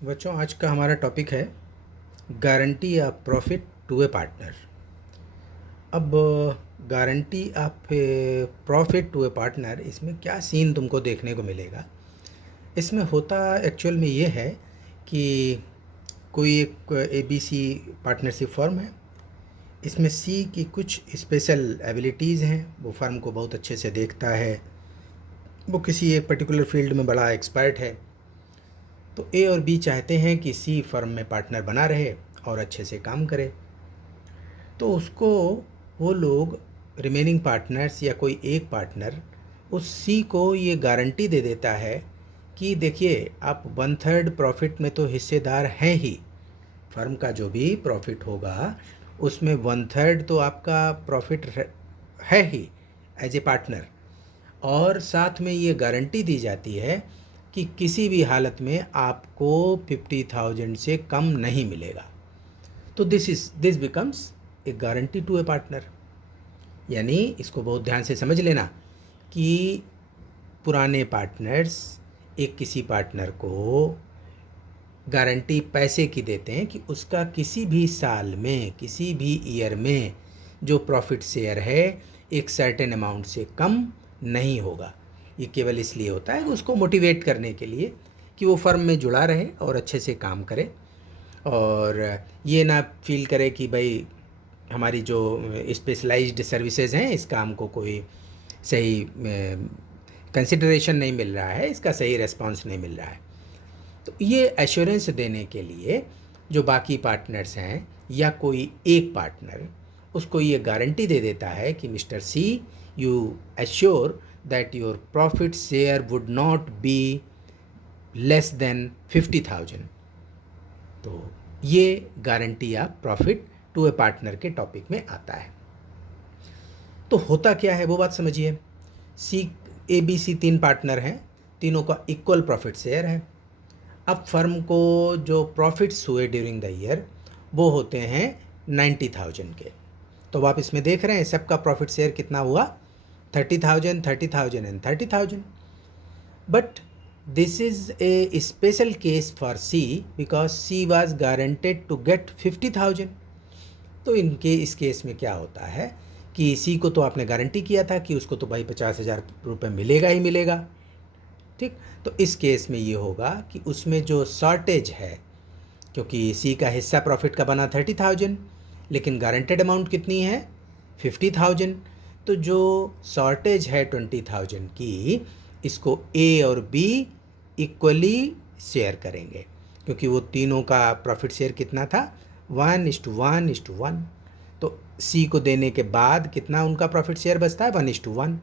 बच्चों, आज का हमारा टॉपिक है guarantee of profit to a partner. अब guarantee of profit to a partner, इसमें क्या सीन तुमको देखने को मिलेगा। इसमें होता एक्चुअल में ये है कि कोई एक ABC पार्टनरशिप फर्म है। इसमें सी की कुछ स्पेशल एबिलिटीज़ हैं, वो फर्म को बहुत अच्छे से देखता है, वो किसी एक पर्टिकुलर फील्ड में बड़ा एक्सपर्ट है। तो ए और बी चाहते हैं कि सी फर्म में पार्टनर बना रहे और अच्छे से काम करे। तो उसको वो लोग रिमेनिंग पार्टनर्स या कोई एक पार्टनर उस सी को ये गारंटी दे देता है कि देखिए, आप 1/3 प्रॉफिट में तो हिस्सेदार हैं ही। फर्म का जो भी प्रॉफिट होगा उसमें 1/3 तो आपका प्रॉफिट है ही एज ए पार्टनर। और साथ में ये गारंटी दी जाती है कि किसी भी हालत में आपको 50,000 से कम नहीं मिलेगा। तो this becomes a guarantee to a partner. यानी इसको बहुत ध्यान से समझ लेना कि पुराने पार्टनर्स एक किसी पार्टनर को गारंटी पैसे की देते हैं कि उसका किसी भी साल में, किसी भी ईयर में जो प्रॉफिट शेयर है एक सर्टेन अमाउंट से कम नहीं होगा। ये केवल इसलिए होता है कि उसको मोटिवेट करने के लिए कि वो फर्म में जुड़ा रहे और अच्छे से काम करे, और ये ना फील करे कि भाई हमारी जो स्पेशलाइज्ड सर्विसेज हैं इस काम को कोई सही कंसिडरेशन नहीं मिल रहा है, इसका सही रिस्पांस नहीं मिल रहा है। तो ये एश्योरेंस देने के लिए जो बाकी पार्टनर्स हैं या कोई एक पार्टनर उसको ये गारंटी दे देता है कि mister C, you assure that your profit share would not be less than 50,000। तो ये guarantee of profit to a partner के टॉपिक में आता है। तो होता क्या है वो बात समझिए। सी ABC 3 पार्टनर हैं, तीनों का इक्वल प्रॉफिट शेयर है। अब फर्म को जो प्रॉफिट्स हुए ड्यूरिंग द ईयर वो होते हैं 90,000 के। तो आप इसमें देख रहे हैं सबका प्रॉफिट शेयर कितना हुआ, 30,000, 30,000 and 30,000। But this is a special case for C because C was guaranteed to get 50,000। तो इनके इस केस में क्या होता है कि सी को तो आपने गारंटी किया था कि उसको तो भाई 50,000 रुपये मिलेगा ही मिलेगा, ठीक। तो इस केस में ये होगा कि उसमें जो शॉर्टेज है, क्योंकि सी का हिस्सा प्रॉफिट का बना 30,000 लेकिन गारंटेड अमाउंट कितनी है 50,000। तो जो शॉर्टेज है 20,000 की, इसको ए और बी इक्वली शेयर करेंगे, क्योंकि वो तीनों का प्रॉफिट शेयर कितना था 1:1:1। तो सी को देने के बाद कितना उनका प्रॉफिट शेयर बचता है 1:1।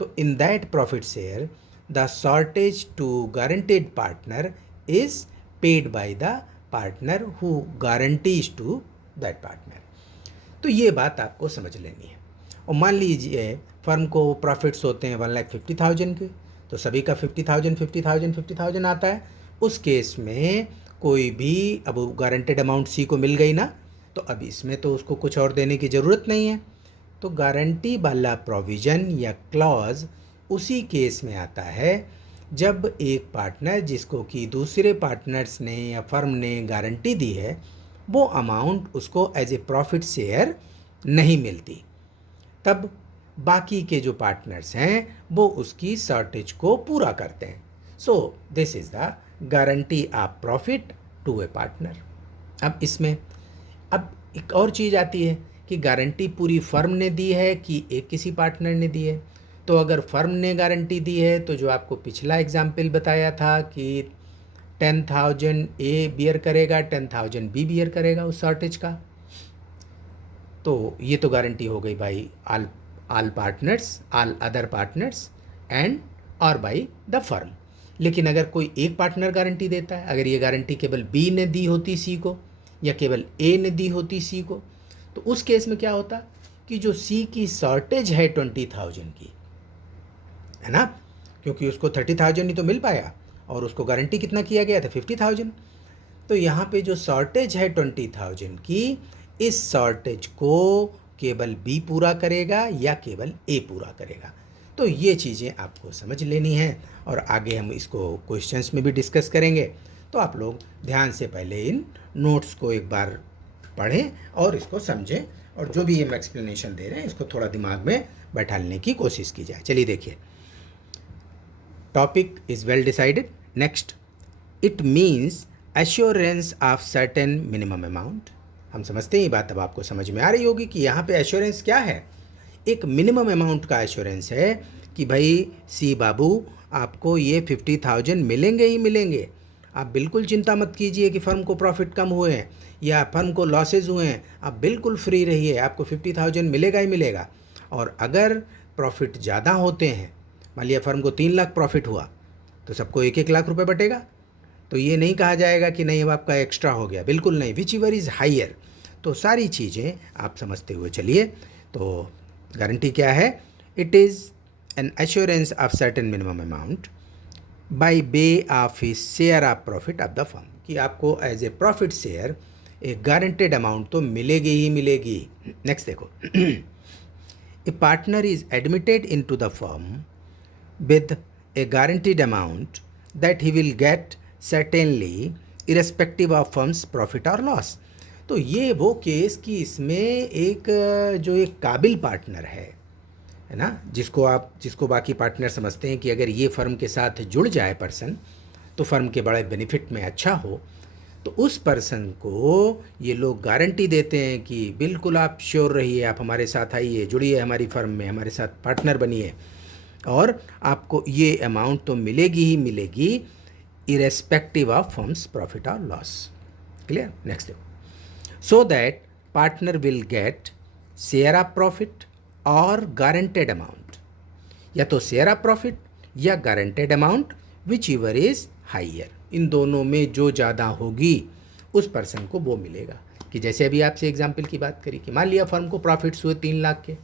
तो in that profit share the shortage to guaranteed partner is paid by the partner who guarantees to that partner. तो ये बात आपको समझ लेनी है। और मान लीजिए फर्म को प्रॉफिट्स होते हैं 1,50,000 के, तो सभी का 50,000 50,000 50,000 आता है। उस केस में कोई भी, अब गारंटेड अमाउंट सी को मिल गई ना, तो अब इसमें तो उसको कुछ और देने की ज़रूरत नहीं है। तो गारंटी वाला प्रोविज़न या क्लॉज उसी केस में आता है जब एक पार्टनर जिसको कि दूसरे पार्टनर्स ने या फर्म ने गारंटी दी है वो अमाउंट उसको एज ए प्रॉफिट शेयर नहीं मिलती, तब बाकी के जो पार्टनर्स हैं वो उसकी शॉर्टेज को पूरा करते हैं। So this is the guarantee of profit to a partner. अब इसमें अब एक और चीज़ आती है कि गारंटी पूरी फर्म ने दी है कि एक किसी पार्टनर ने दी है। तो अगर फर्म ने गारंटी दी है तो जो आपको पिछला एग्जाम्पल बताया था कि 10,000 ए बियर करेगा, 10,000 बी बियर करेगा उस शॉर्टेज का, तो ये तो गारंटी हो गई भाई all partners, all other partners and और बाई द फर्म। लेकिन अगर कोई एक पार्टनर गारंटी देता है, अगर ये गारंटी केवल बी ने दी होती सी को या केवल ए ने दी होती सी को, तो उस केस में क्या होता कि जो सी की शॉर्टेज है 20,000 की, है ना, क्योंकि उसको 30,000 ही तो मिल पाया और उसको गारंटी कितना किया गया था 50,000। तो यहाँ पे जो शॉर्टेज है 20,000 की, इस शॉर्टेज को केवल बी पूरा करेगा या केवल ए पूरा करेगा। तो ये चीज़ें आपको समझ लेनी है और आगे हम इसको क्वेश्चंस में भी डिस्कस करेंगे। तो आप लोग ध्यान से पहले इन नोट्स को एक बार पढ़ें और इसको समझें, और जो भी हम एक्सप्लेनेशन दे रहे हैं इसको थोड़ा दिमाग में बैठाने की कोशिश की जाए। चलिए देखिए, topic is well decided. Next, it means assurance of certain minimum amount. हम समझते हैं ये बात अब आपको समझ में आ रही होगी कि यहाँ पे एश्योरेंस क्या है। एक मिनिमम अमाउंट का एश्योरेंस है कि भाई सी बाबू आपको ये 50,000 मिलेंगे ही मिलेंगे। आप बिल्कुल चिंता मत कीजिए कि फर्म को प्रॉफिट कम हुए हैं या फर्म को लॉसेज हुए हैं, आप बिल्कुल फ्री रहिए, आपको 50,000 मिलेगा ही मिलेगा। और अगर प्रॉफिट ज़्यादा होते हैं, मान लिया फर्म को 3 लाख प्रॉफिट हुआ, तो सबको 1-1 लाख रुपए बटेगा। तो ये नहीं कहा जाएगा कि नहीं अब आपका एक्स्ट्रा हो गया, बिल्कुल नहीं, विच एवर इज़ हाइयर। तो सारी चीज़ें आप समझते हुए चलिए। तो गारंटी क्या है? It is an assurance of certain minimum amount by way of his share of profit of the firm, कि आपको एज ए प्रॉफिट शेयर एक गारंटेड अमाउंट तो मिलेगी ही मिलेगी। नेक्स्ट देखो, a partner is admitted into the firm with a guaranteed amount that he will get certainly irrespective of firm's profit और loss. तो ये वो केस कि इसमें एक जो एक काबिल पार्टनर है ना, जिसको बाकी पार्टनर समझते हैं कि अगर ये फर्म के साथ जुड़ जाए पर्सन तो फर्म के बड़े बेनिफिट में अच्छा हो, तो उस पर्सन को ये लोग गारंटी देते हैं कि बिल्कुल आप श्योर रहिए, आप हमारे साथ आइए, जुड़िए हमारी फर्म में, हमारे साथ पार्टनर बनिए और आपको ये अमाउंट तो मिलेगी ही मिलेगी इरेस्पेक्टिव ऑफ फर्म्स प्रॉफिट और लॉस। क्लियर? नेक्स्ट देखो, so that partner will get share of profit और guaranteed amount, या तो share of profit या guaranteed amount whichever is higher। इन दोनों में जो ज़्यादा होगी उस पर्सन को वो मिलेगा। कि जैसे अभी आपसे एग्जाम्पल की बात करी कि मान लिया फर्म को प्रॉफिट्स हुए 3 लाख के,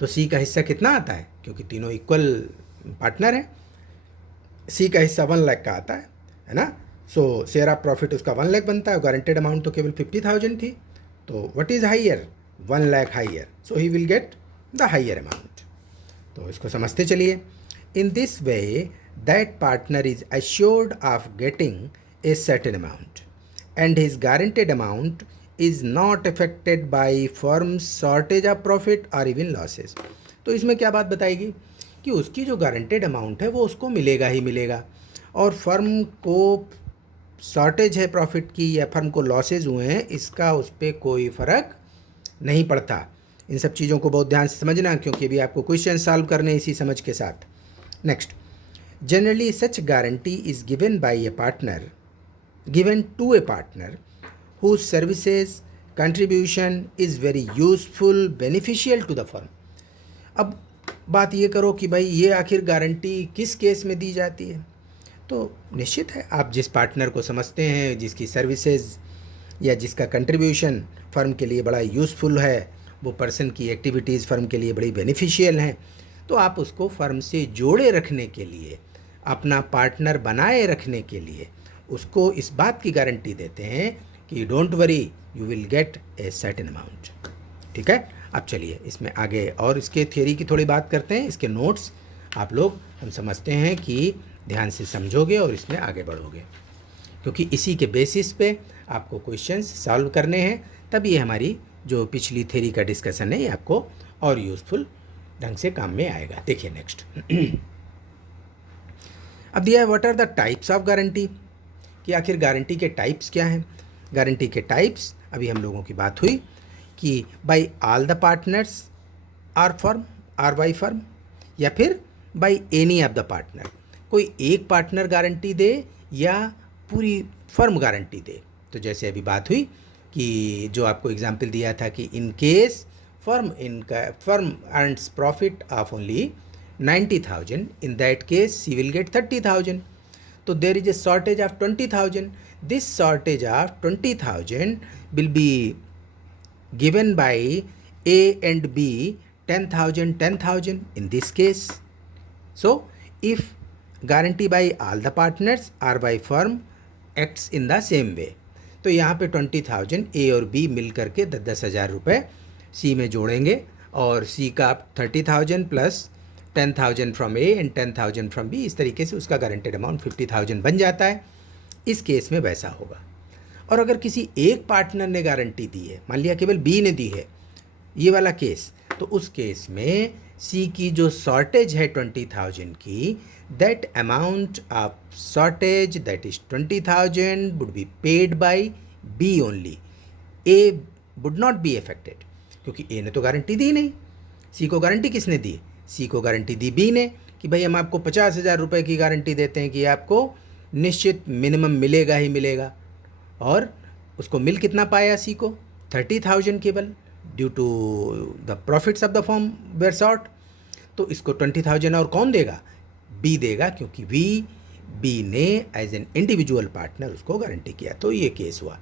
तो सी का हिस्सा कितना आता है? क्योंकि तीनों इक्वल पार्टनर हैं, सी का हिस्सा 1 लाख का आता है ना। सो शेयर ऑफ प्रॉफिट उसका 1 लाख बनता है, गारंटेड अमाउंट तो केवल 50,000 थी। तो what is higher? 1 lakh higher, so he will get the higher amount. तो इसको समझते चलिए। In this way that partner is assured of getting a certain amount and his guaranteed amount is not affected by firms shortage of profit और even losses. तो इसमें क्या बात बताएगी कि उसकी जो गारंटेड अमाउंट है वो उसको मिलेगा ही मिलेगा, और फर्म को शॉर्टेज है प्रॉफिट की या फर्म को लॉसेज हुए हैं, इसका उस पर कोई फ़र्क नहीं पड़ता। इन सब चीज़ों को बहुत ध्यान से समझना, क्योंकि अभी आपको क्वेश्चन सॉल्व करने इसी समझ के साथ। Next, generally such guarantee is given by a partner, given to a partner whose services contribution is very useful beneficial to the firm. अब बात ये करो कि भाई ये आखिर गारंटी किस केस में दी जाती है? तो निश्चित है, आप जिस पार्टनर को समझते हैं, जिसकी सर्विसेज या जिसका कंट्रीब्यूशन फर्म के लिए बड़ा यूज़फुल है, वो पर्सन की एक्टिविटीज़ फर्म के लिए बड़ी बेनिफिशियल हैं, तो आप उसको फर्म से जोड़े रखने के लिए, अपना पार्टनर बनाए रखने के लिए उसको इस बात की गारंटी देते हैं कि don't worry, you will get a certain amount. ठीक है? अब चलिए इसमें आगे और इसके थ्योरी की थोड़ी बात करते हैं। इसके नोट्स आप लोग हम समझते हैं कि ध्यान से समझोगे और इसमें आगे बढ़ोगे, क्योंकि इसी के बेसिस पे आपको क्वेश्चंस सॉल्व करने हैं, तब ये हमारी जो पिछली थ्योरी का डिस्कशन है ये आपको और यूज़फुल ढंग से काम में आएगा। देखिए नेक्स्ट, अब दिया है what are the types of guarantee, कि आखिर गारंटी के टाइप्स क्या हैं। गारंटी के टाइप्स अभी हम लोगों की बात हुई कि by all the partners or firm or by firm, या फिर by any of the partner, कोई एक पार्टनर गारंटी दे या पूरी फर्म गारंटी दे। तो जैसे अभी बात हुई कि जो आपको एग्जांपल दिया था कि in case firm earns profit of only 90,000, in that case C will get 30,000। तो there is a shortage of 20,000, this shortage of 20,000 will be given by A and B 10,000 in this case. So if guarantee by all the partners or by firm acts in the same way, तो यहाँ पे 20,000 A और B मिल करके 10,000 रुपये C में जोड़ेंगे, और C का 30,000 plus 10,000 from A and 10,000 from B, इस तरीके से उसका गारंटेड अमाउंट 50,000 बन जाता है। इस केस में वैसा होगा। और अगर किसी एक पार्टनर ने गारंटी दी है, मान लिया केवल बी ने दी है, ये वाला केस, तो उस केस में सी की जो शॉर्टेज है 20,000 की, that amount of shortage that is 20,000 would be paid by B only. A would not be affected, क्योंकि ए ने तो गारंटी दी नहीं। सी को गारंटी किसने दी? सी को गारंटी दी बी ने कि भाई हम आपको 50,000 रुपये की गारंटी देते हैं कि आपको निश्चित मिनिमम मिलेगा ही मिलेगा। और उसको मिल कितना पाया सी को? 30,000 केवल, due to the profits of the firm were short. तो इसको 20,000 और कौन देगा? बी देगा, क्योंकि बी ने एज एन इंडिविजुअल पार्टनर उसको गारंटी किया। तो ये केस हुआ।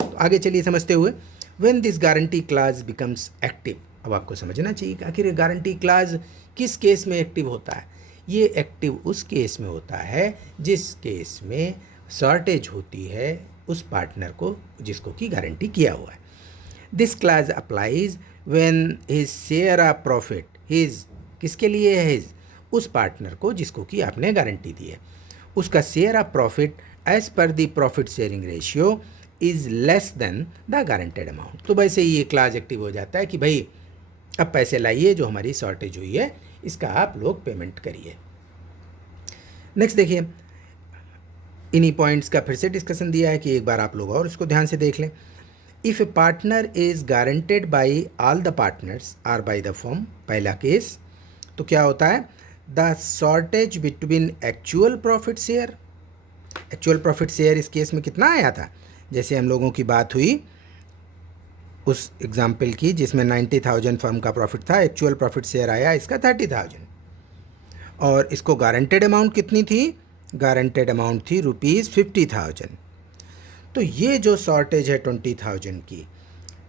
तो आगे चलिए समझते हुए, when this guarantee clause becomes active, अब आपको समझना चाहिए कि आखिर गारंटी क्लाज किस केस में एक्टिव होता है। ये एक्टिव उस केस में होता है जिस केस में शॉर्टेज होती है उस पार्टनर को जिसको कि गारंटी किया हुआ है। This clause applies when his share of profit, his किसके लिए है? हिज उस पार्टनर को जिसको कि आपने गारंटी दी है, उसका share of profit as per the profit sharing ratio is less than the guaranteed amount. तो वैसे ही ये क्लाज एक्टिव हो जाता है कि भाई अब पैसे लाइए, जो हमारी शॉर्टेज हुई है इसका आप लोग पेमेंट करिए। नेक्स्ट देखिए, इन्हीं पॉइंट्स का फिर से डिस्कशन दिया है कि एक बार आप लोग और इसको ध्यान से देख लें। If a partner is guaranteed by all the partners are by the firm, पहला केस, तो क्या होता है? The shortage between actual profit share, actual profit share इस केस में कितना आया था? जैसे हम लोगों की बात हुई उस एग्जाम्पल की जिसमें 90,000 फर्म का प्रॉफिट था, एक्चुअल प्रॉफिट शेयर आया इसका 30,000, और इसको गारंटेड अमाउंट कितनी थी? गारंटेड अमाउंट थी ₹50,000। तो ये जो शॉर्टेज है 20,000 की,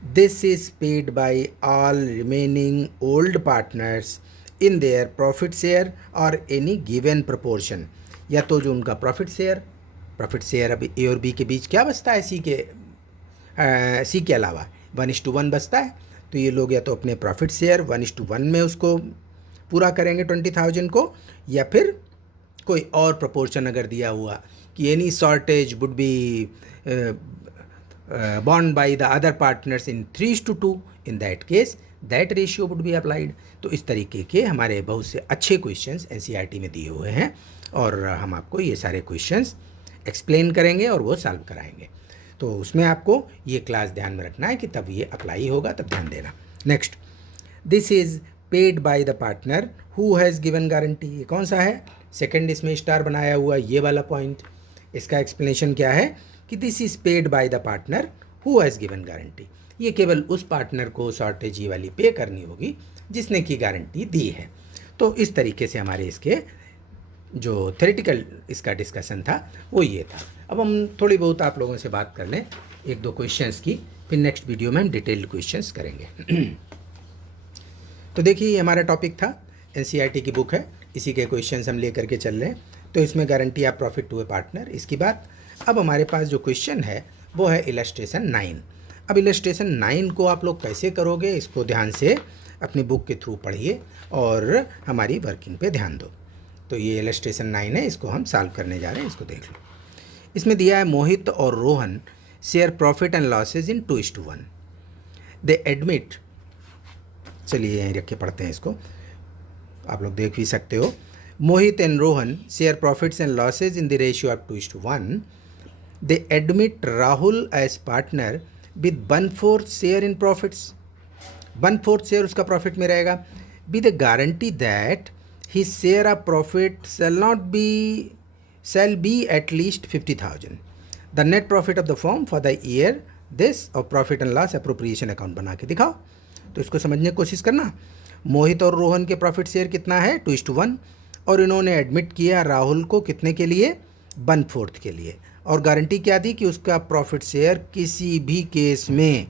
this is paid bye all remaining old partners in their profit share और एनी गिवन प्रपोर्शन। या तो जो उनका प्रॉफिट शेयर अब ए और बी के बीच क्या बचता है? सी के अलावा 1:1 बचता है। तो ये लोग या तो अपने प्रॉफिट शेयर 1:1 में उसको पूरा करेंगे 20,000 को, या फिर कोई और प्रपोर्शन अगर दिया हुआ कि any shortage would be borne by the other partners in 3:2, in that case that ratio would be applied। तो इस तरीके के हमारे बहुत से अच्छे क्वेश्चंस एनसीईआरटी में दिए हुए हैं और हम आपको ये सारे क्वेश्चंस एक्सप्लेन करेंगे और वो सॉल्व कराएंगे। तो उसमें आपको ये क्लास ध्यान में रखना है कि तब ये अप्लाई होगा, तब ध्यान देना। Next, this is paid by the partner who has given guarantee. ये कौन सा है? सेकंड इसमें स्टार बनाया हुआ ये वाला पॉइंट। इसका एक्सप्लेनेशन क्या है कि this is paid by the partner who has given guarantee. ये केवल उस पार्टनर को शॉर्टेज ये वाली पे करनी होगी जिसने की गारंटी दी है। तो इस तरीके से हमारे इसके जो थ्योरेटिकल इसका डिस्कशन था वो ये था। अब हम थोड़ी बहुत आप लोगों से बात कर लें एक दो क्वेश्चंस की, फिर नेक्स्ट वीडियो में हम डिटेल्ड क्वेश्चंस करेंगे। तो देखिए ये हमारा टॉपिक था, एनसीईआरटी की बुक है, इसी के क्वेश्चंस हम लेकर के चल रहे हैं। तो इसमें guarantee of profit to a partner इसकी बात। अब हमारे पास जो क्वेश्चन है वो है इलस्ट्रेशन 9। अब इलस्ट्रेशन 9 को आप लोग कैसे करोगे इसको ध्यान से अपनी बुक के थ्रू पढ़िए और हमारी वर्किंग पे ध्यान दो। तो ये इलस्ट्रेशन 9 है, इसको हम सॉल्व करने जा रहे हैं, इसको देख लो। इसमें दिया है मोहित और Rohan share profit and losses in 2:1। They admit, चलिए यहीं रख के पढ़ते हैं इसको, आप लोग देख भी सकते हो। Mohit and Rohan share profits and losses in the ratio of 2:1। They admit Rahul as partner with 1/4 share in profits. 1/4 share उसका प्रॉफिट में रहेगा, with the guarantee that his share of profit shall be at least 50,000। the net profit of the firm for the year this of profit and loss appropriation account बना के दिखाओ। तो इसको समझने की कोशिश करना। मोहित और रोहन के प्रॉफिट शेयर कितना है? 2:1, और इन्होंने एडमिट किया राहुल को कितने के लिए? 1/4 के लिए, और गारंटी क्या दी कि उसका प्रॉफिट शेयर किसी भी केस में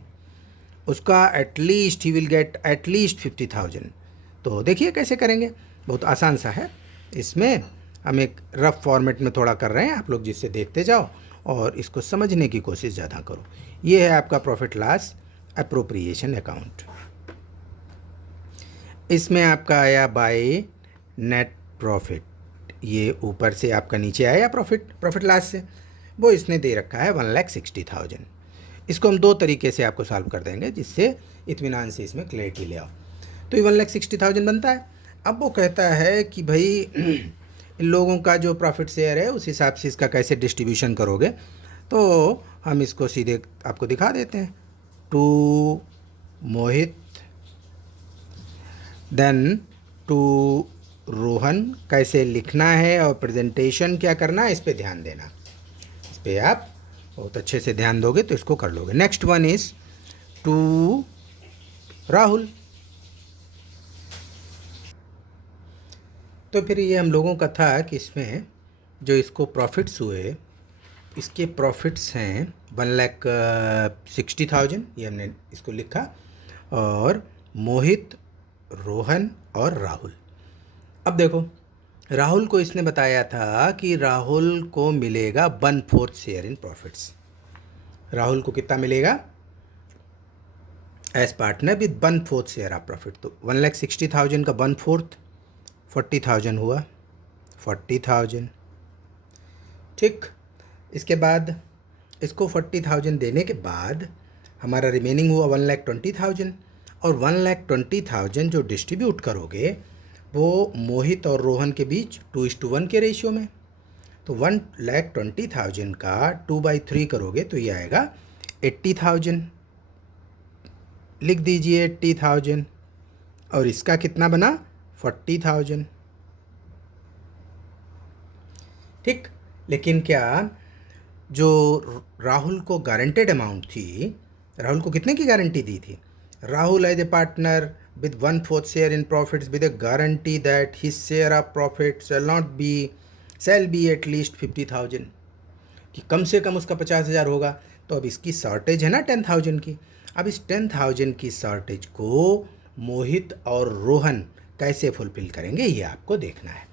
उसका at least he will get at least 50,000। तो देखिए कैसे करेंगे, बहुत आसान सा है। इसमें हम एक रफ फॉर्मेट में थोड़ा कर रहे हैं, आप लोग जिससे देखते जाओ और इसको समझने की कोशिश ज़्यादा करो। ये है आपका प्रॉफिट लॉस अप्रोप्रिएशन अकाउंट। इसमें आपका आया बाय नेट प्रॉफिट, ये ऊपर से आपका नीचे आया प्रॉफिट लॉस से। वो इसने दे रखा है 1,60,000। इसको हम दो तरीके से आपको सॉल्व कर देंगे जिससे इत्मीनान से इसमें क्लैरिटी ले आओ। तो ये 1,60,000 बनता है। अब वो कहता है कि भाई इन लोगों का जो प्रॉफिट शेयर है उस हिसाब से इसका कैसे डिस्ट्रीब्यूशन करोगे। तो हम इसको सीधे आपको दिखा देते हैं। To Mohit, then to Rohan, कैसे लिखना है और प्रेजेंटेशन क्या करना है इस पे ध्यान देना। इस पे आप बहुत अच्छे से ध्यान दोगे तो इसको कर लोगे। Next one is to Rahul. तो फिर ये हम लोगों का था कि इसमें जो इसको प्रॉफिट्स हुए, इसके प्रॉफिट्स हैं 1,60,000, ये हमने इसको लिखा। और मोहित, रोहन और राहुल। अब देखो, राहुल को इसने बताया था कि राहुल को मिलेगा 1/4 शेयर इन प्रॉफिट्स। राहुल को कितना मिलेगा as partner with 1/4 share of profit. तो 1,60,000 का 1/4 40,000 हुआ, 40,000। ठीक, इसके बाद इसको 40,000 देने के बाद हमारा रिमेनिंग हुआ 1,20,000। और 1,20,000 जो डिस्ट्रीब्यूट करोगे वो मोहित और रोहन के बीच 2:1 के रेशियो में। तो 1,20,000 का 2/3 करोगे तो ये आएगा 80,000। लिख दीजिए 80,000। और इसका कितना बना 40,000। ठीक, लेकिन क्या जो राहुल को गारंटेड अमाउंट थी, राहुल को कितने की गारंटी दी थी? Rahul as a partner with 1/4 share in profits with a guarantee that his share of profit shall be at least 50,000, कि कम से कम उसका 50,000 होगा। तो अब इसकी शॉर्टेज है ना 10,000 की। अब इस 10,000 की शॉर्टेज को मोहित और रोहन कैसे फुलफिल करेंगे ये आपको देखना है।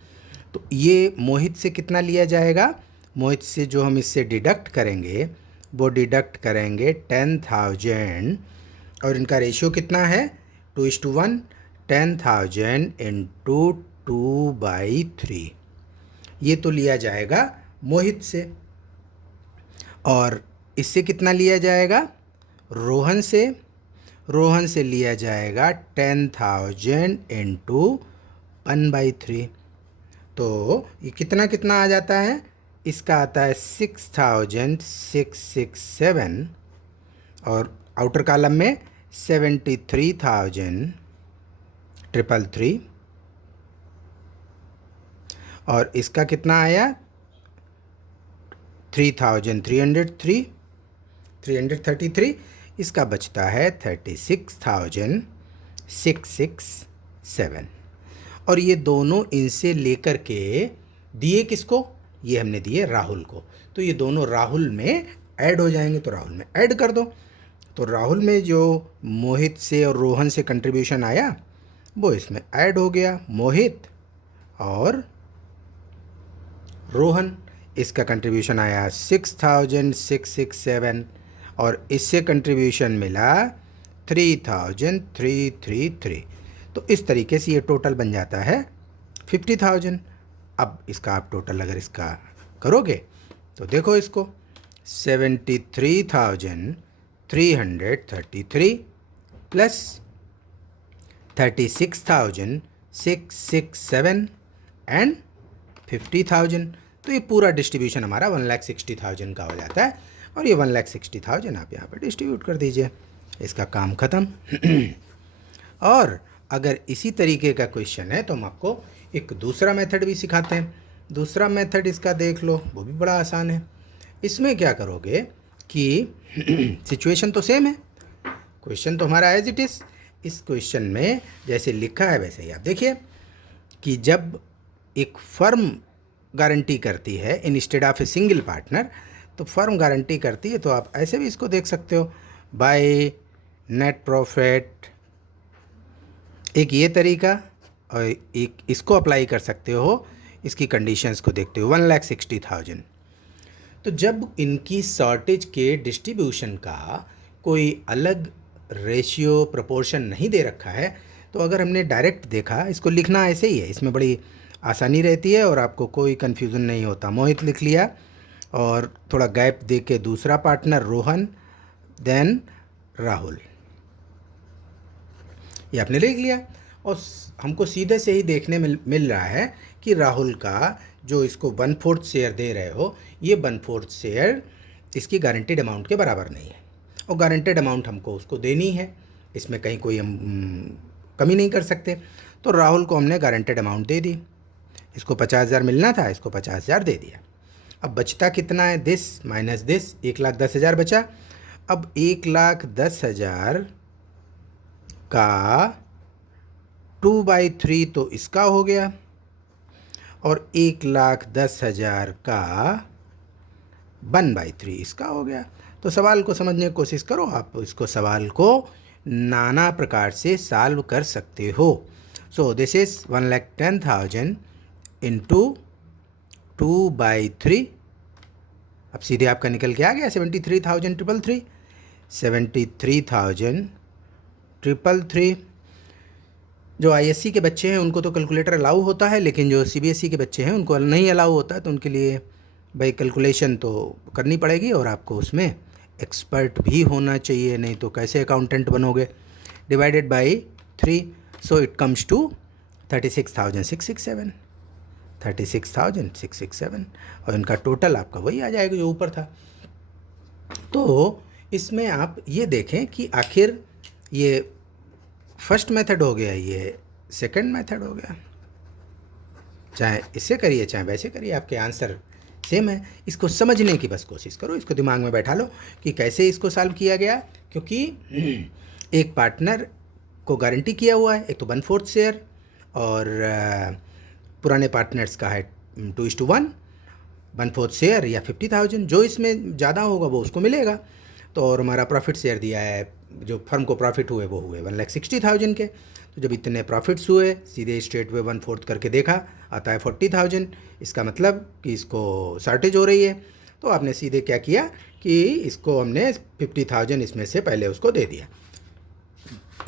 तो ये मोहित से कितना लिया जाएगा? मोहित से जो हम इससे डिडक्ट करेंगे वो डिडक्ट करेंगे 10,000। और इनका रेशियो कितना है 2:1। 10,000 इंटू 2/3 ये तो लिया जाएगा मोहित से। और इससे कितना लिया जाएगा रोहन से? रोहन से लिया जाएगा 10,000 इंटू 1/3। तो ये कितना कितना आ जाता है? इसका आता है 6,667। और आउटर कॉलम में 73,333। और इसका कितना आया 333। इसका बचता है 36,667। और ये दोनों इनसे लेकर के दिए किसको? ये हमने दिए राहुल को। तो ये दोनों राहुल में ऐड हो जाएंगे, तो राहुल में ऐड कर दो। तो राहुल में जो मोहित से और रोहन से कंट्रीब्यूशन आया वो इसमें ऐड हो गया। मोहित और रोहन, इसका कंट्रीब्यूशन आया 6,667। और इससे कंट्रीब्यूशन मिला 3,333। तो इस तरीके से ये टोटल बन जाता है 50,000। अब इसका आप टोटल अगर इसका करोगे तो देखो इसको 73,333 प्लस 36,667 एंड 50,000। तो ये पूरा डिस्ट्रीब्यूशन हमारा 1,60,000 का हो जाता है। और ये 1,60,000 आप यहाँ पे डिस्ट्रीब्यूट कर दीजिए, इसका काम ख़त्म। और अगर इसी तरीके का क्वेश्चन है तो हम आपको एक दूसरा मेथड भी सिखाते हैं। दूसरा मेथड इसका देख लो, वो भी बड़ा आसान है। इसमें क्या करोगे कि सिचुएशन तो सेम है, क्वेश्चन तो हमारा एज इट इज़। इस क्वेश्चन में जैसे लिखा है वैसे ही आप देखिए कि जब एक फर्म गारंटी करती है instead of a single partner, तो फर्म गारंटी करती है तो आप ऐसे भी इसको देख सकते हो बाय नेट प्रॉफिट, एक ये तरीका, और एक इसको अप्लाई कर सकते हो इसकी कंडीशंस को देखते हो 1,60,000। तो जब इनकी शॉर्टेज के डिस्ट्रीब्यूशन का कोई अलग रेशियो प्रोपोर्शन नहीं दे रखा है, तो अगर हमने डायरेक्ट देखा, इसको लिखना ऐसे ही है, इसमें बड़ी आसानी रहती है और आपको कोई कन्फ्यूज़न नहीं होता। मोहित लिख लिया और थोड़ा गैप दे के दूसरा पार्टनर रोहन, देन राहुल, ये आपने लिख लिया। और हमको सीधे से ही देखने में मिल रहा है कि राहुल का जो इसको 1/4 शेयर दे रहे हो, ये 1/4 शेयर इसकी गारंटीड अमाउंट के बराबर नहीं है, और गारंटीड अमाउंट हमको उसको देनी है, इसमें कहीं कोई हम कमी नहीं कर सकते। तो राहुल को हमने गारंटीड अमाउंट दे दी, इसको 50,000 मिलना था, इसको 50,000 दे दिया। अब बचता कितना है, दिस माइनस दिस, 1,10,000 बचा। अब 1,10,000 का 2/3 तो इसका हो गया, और 1,10,000 का 1/3 इसका हो गया। तो सवाल को समझने की कोशिश करो, आप इसको सवाल को नाना प्रकार से सॉल्व कर सकते हो। So this is 1,10,000 into 2/3। अब सीधे आपका निकल के आ गया 73,333, 73,333। जो आईएससी के बच्चे हैं उनको तो कैलकुलेटर अलाउ होता है, लेकिन जो सीबीएसई के बच्चे हैं उनको नहीं अलाउ होता है, तो उनके लिए भाई कैलकुलेशन तो करनी पड़ेगी, और आपको उसमें एक्सपर्ट भी होना चाहिए, नहीं तो कैसे अकाउंटेंट बनोगे। Divided by 3, so it comes to 36,667, 36,667, और इनका टोटल आपका वही आ जाएगा जो ऊपर था। तो इसमें आप ये देखें कि आखिर ये फर्स्ट मेथड हो गया, ये सेकंड मेथड हो गया, चाहे इससे करिए चाहे वैसे करिए, आपके आंसर सेम है। इसको समझने की बस कोशिश करो, इसको दिमाग में बैठा लो कि कैसे इसको सॉल्व किया गया, क्योंकि एक पार्टनर को गारंटी किया हुआ है, एक तो 1/4 शेयर, और पुराने पार्टनर्स का है 2:1, 1/4 शेयर या 50,000, जो इसमें ज़्यादा होगा वो उसको मिलेगा। तो और हमारा प्रॉफिट शेयर दिया है, जो फर्म को प्रॉफिट हुए वो हुए 1,60,000 के। तो जब इतने प्रॉफिट्स हुए, सीधे स्ट्रेट वे 1/4 करके देखा, आता है 40,000। इसका मतलब कि इसको शॉर्टेज हो रही है। तो आपने सीधे क्या किया कि इसको हमने 50,000 इसमें से पहले उसको दे दिया,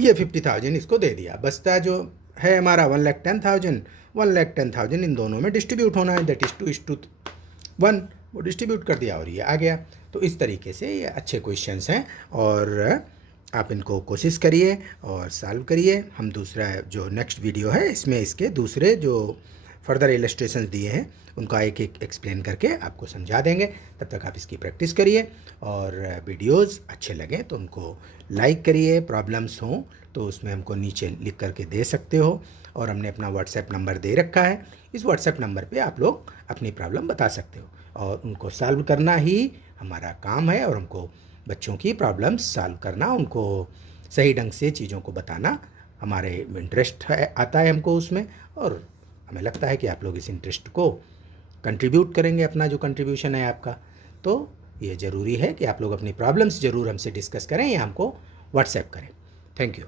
ये 50,000 इसको दे दिया। बचता जो है हमारा 1,10,000, 1,10,000 इन दोनों में डिस्ट्रीब्यूट होना है, दैट इज़ 2:1, वो डिस्ट्रीब्यूट कर दिया और ये आ गया। तो इस तरीके से ये अच्छे क्वेश्चंस हैं, और आप इनको कोशिश करिए और सॉल्व करिए। हम दूसरा जो नेक्स्ट वीडियो है इसमें इसके दूसरे जो फर्दर इलस्ट्रेशंस दिए हैं उनको एक एक एक्सप्लेन करके आपको समझा देंगे। तब तक आप इसकी प्रैक्टिस करिए, और वीडियोस अच्छे लगें तो उनको लाइक करिए। प्रॉब्लम्स हों तो उसमें हमको नीचे लिख करके दे सकते हो, और हमने अपना व्हाट्सएप नंबर दे रखा है, इस व्हाट्सएप नंबर पे आप लोग अपनी प्रॉब्लम बता सकते हो, और उनको सॉल्व करना ही हमारा काम है। और हमको बच्चों की प्रॉब्लम्स सॉल्व करना, उनको सही ढंग से चीज़ों को बताना हमारे इंटरेस्ट है, आता है हमको उसमें, और हमें लगता है कि आप लोग इस इंटरेस्ट को कंट्रीब्यूट करेंगे, अपना जो कंट्रीब्यूशन है आपका। तो ये ज़रूरी है कि आप लोग अपनी प्रॉब्लम्स ज़रूर हमसे डिस्कस करें या हमको व्हाट्सएप करें। Thank you.